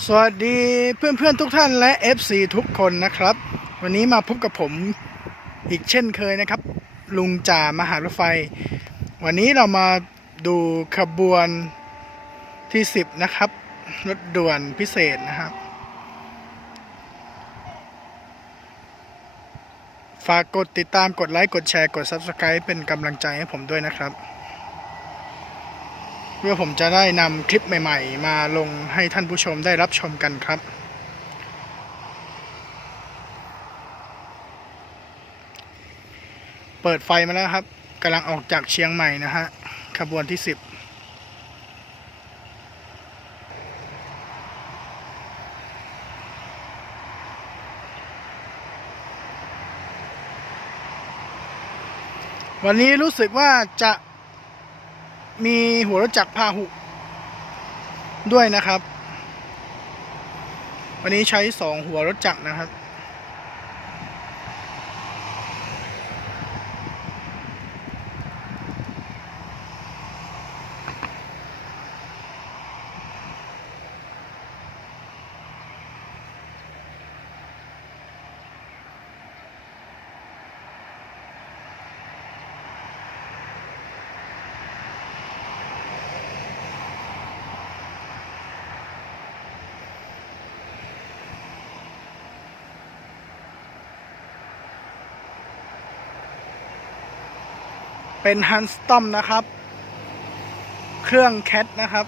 สวัสดีเพื่อนๆทุกท่านและ FC ทุกคนนะครับ วันนี้มาพบกับผมอีกเช่นเคยนะครับ ลุงจ่ามหารถไฟ วันนี้เรามาดูขบวนที่ 10 นะครับ รถด่วนพิเศษนะครับ ฝากกดติดตามกดไลค์ กดแชร์ กด Subscribe เป็นกำลังใจให้ผมด้วยนะครับ เพื่อผมจะได้นำคลิปใหม่ ๆ มาลงให้ท่านผู้ชมได้รับชมกันครับ เปิดไฟมาแล้วครับกำลังออกจากเชียงใหม่นะฮะขบวนที่ 10วันนี้รู้สึกว่าจะ มีหัวรถจักรพาหุด้วยนะครับ วันนี้ใช้สองหัวรถจักรนะครับ เป็นฮันสตอมนะครับ เครื่องแคทนะครับ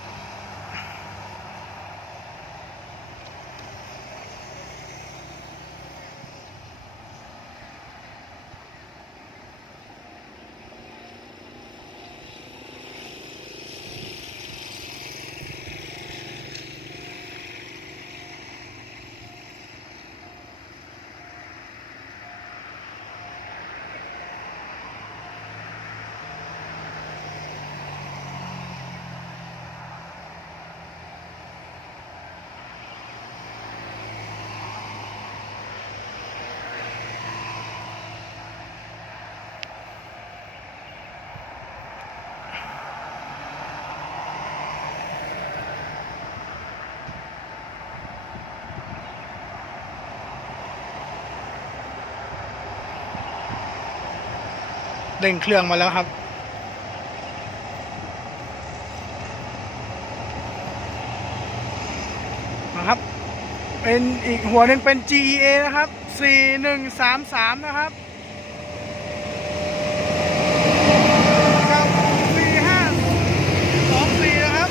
เร่งเครื่องมาแล้วครับ นะครับ เป็นอีกหัวหนึ่งเป็น GEA นะครับ 4133 นะครับกับ4524 นะครับ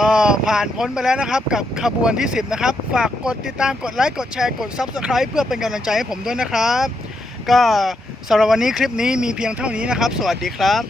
ก็ผ่านพ้นไปแล้วนะครับกับขบวนที่ 10 นะครับ ฝากกดติดตามกดไลค์กดแชร์กด Subscribe เพื่อเป็นกำลังใจให้ผมด้วยนะครับ ก็สำหรับวันนี้คลิปนี้มีเพียงเท่านี้นะครับ สวัสดีครับ